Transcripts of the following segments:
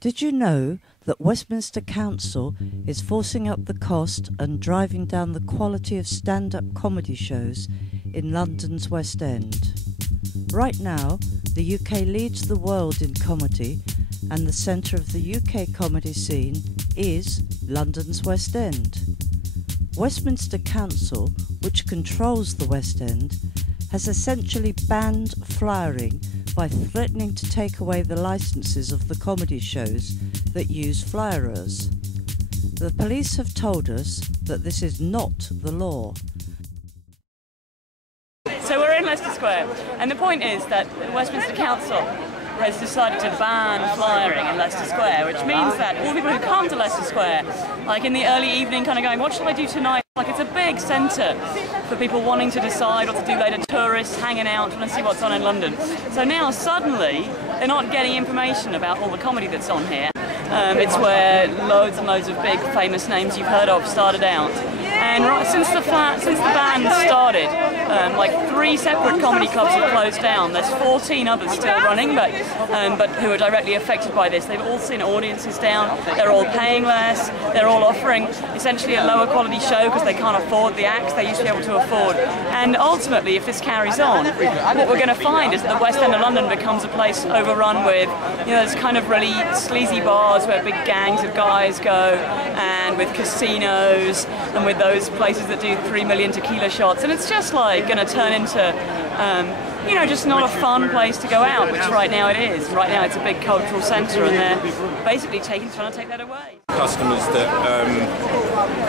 Did you know that Westminster Council is forcing up the cost and driving down the quality of stand-up comedy shows in London's West End? Right now, the UK leads the world in comedy, and the centre of the UK comedy scene is London's West End. Westminster Council, which controls the West End, has essentially banned flyering by threatening to take away the licences of the comedy shows that use flyers. The police have told us that this is not the law. So we're in Leicester Square, and the point is that the Westminster Council has decided to ban flyering in Leicester Square, which means that all people who come to Leicester Square, like in the early evening, kind of going, what shall I do tonight? Like, it's a big centre for people wanting to decide what to do later, tourists hanging out, trying to see what's on in London. So now suddenly they're not getting information about all the comedy that's on here. It's where loads and loads of big famous names you've heard of started out. And since the ban started, like 3 separate comedy clubs have closed down. There's 14 others still running, but who are directly affected by this. They've all seen audiences down. They're all paying less. They're all offering essentially a lower quality show because they can't afford the acts they used to be able to afford. And ultimately, if this carries on, what we're going to find is that the West End of London becomes a place overrun with, this kind of really sleazy bars where big gangs of guys go, and with casinos, and with those places that do 3 million tequila shots, and it's just like going to turn into, just not a fun place to go out, which right now it is. Right now it's a big cultural centre, and they're basically trying to take that away. Customers that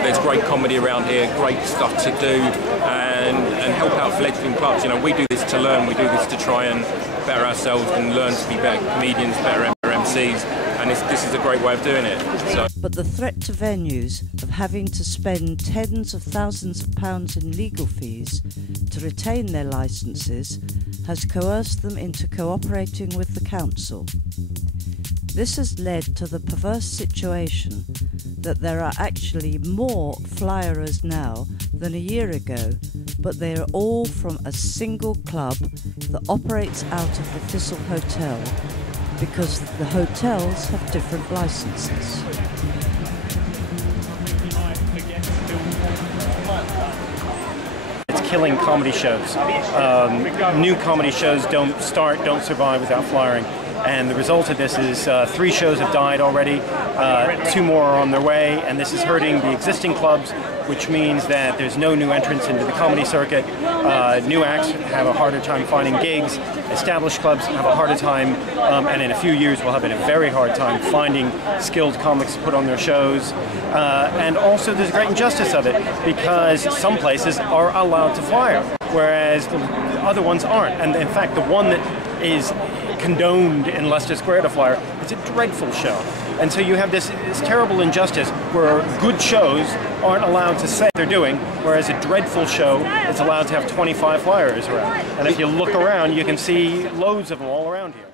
there's great comedy around here, great stuff to do, and help out fledgling clubs. We do this to learn, we do this to try and better ourselves and learn to be better comedians, better MCs. And this is a great way of doing it. But the threat to venues of having to spend tens of thousands of pounds in legal fees to retain their licences has coerced them into cooperating with the council. This has led to the perverse situation that there are actually more flyerers now than a year ago, but they are all from a single club that operates out of the Thistle Hotel, because the hotels have different licences. It's killing comedy shows. New comedy shows don't survive without flyering. And the result of this is 3 shows have died already, 2 more are on their way, and this is hurting the existing clubs, which means that there's no new entrants into the comedy circuit. New acts have a harder time finding gigs. Established clubs have a harder time, and in a few years will have a very hard time finding skilled comics to put on their shows. And also there's a great injustice of it, because some places are allowed to flyer, whereas other ones aren't. And in fact, the one that is condoned in Leicester Square to flyer, it's a dreadful show. And so you have this terrible injustice where good shows aren't allowed to say they're doing, whereas a dreadful show is allowed to have 25 flyers around. And if you look around, you can see loads of them all around here.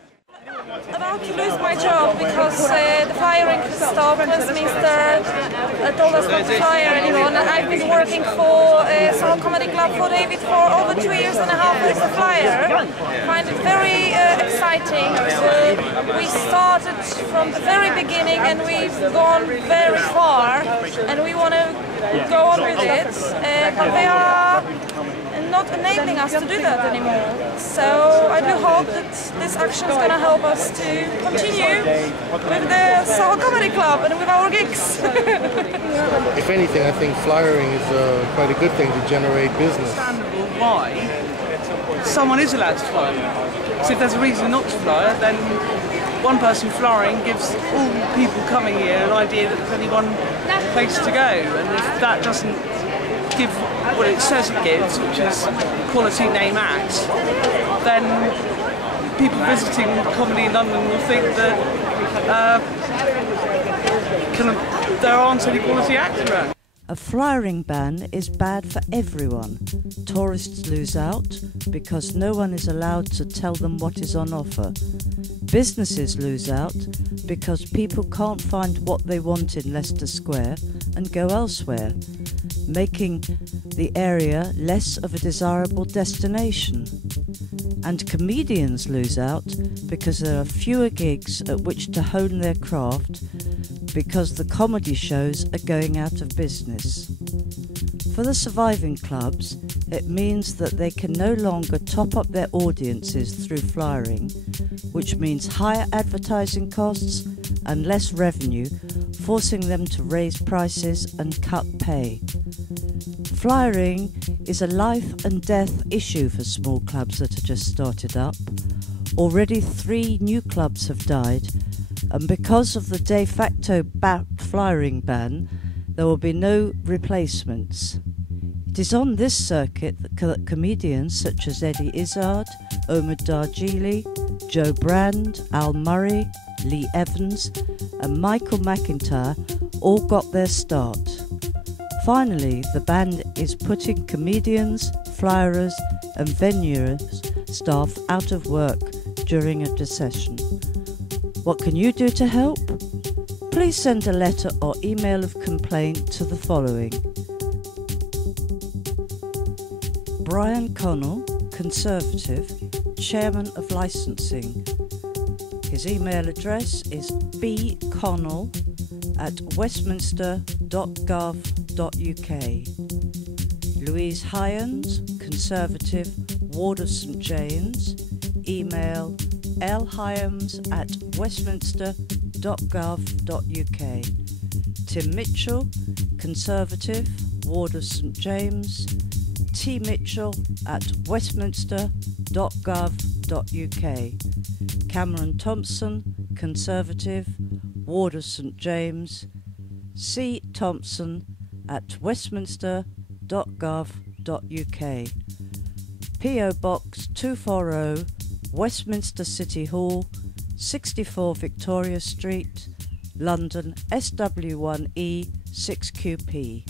About to lose my job because the flyering stopped. Westminster told us not to flyer anymore, and I've been working for Soho Comedy Club for David for over 2.5 years as a flyer. I find it very exciting. We started from the very beginning and we've gone very far, and we want to go on with it, but they are not enabling us to do that anymore. So I do hope that this action is going to help us to continue with the Soho Comedy Club and with our gigs. If anything, I think flyering is quite a good thing to generate business. It's understandable why someone is allowed to fly. So if there's a reason not to fly, then one person flying gives all people coming here an idea that there's only one place to go, and if that doesn't give what it says it gives, which is quality name acts, then people visiting comedy in London will think that there aren't any quality acts around. A flyering ban is bad for everyone. Tourists lose out because no one is allowed to tell them what is on offer. Businesses lose out because people can't find what they want in Leicester Square and go elsewhere. making the area less of a desirable destination. And comedians lose out because there are fewer gigs at which to hone their craft because the comedy shows are going out of business. For the surviving clubs, it means that they can no longer top up their audiences through flyering, which means higher advertising costs and less revenue, forcing them to raise prices and cut pay. Flyering is a life and death issue for small clubs that are just started up. Already 3 new clubs have died, and because of the de facto flyering ban, there will be no replacements. It is on this circuit that comedians such as Eddie Izzard, Omar Darjeeli, Joe Brand, Al Murray, Lee Evans and Michael McIntyre all got their start. Finally, the band is putting comedians, flyers and venue staff out of work during a recession. What can you do to help? Please send a letter or email of complaint to the following: Brian Connell, Conservative, Chairman of Licensing. His email address is bconnell@westminster.gov.uk. Louise Hyans, Conservative, Ward of St James. Email lhyams@westminster.gov.uk. Tim Mitchell, Conservative, Ward of St James. tmitchell@westminster.gov.uk. Cameron Thompson, Conservative, Ward of St James. cthompson@westminster.gov.uk. P.O.Box 240, Westminster City Hall, 64 Victoria Street, London, SW1E 6QP.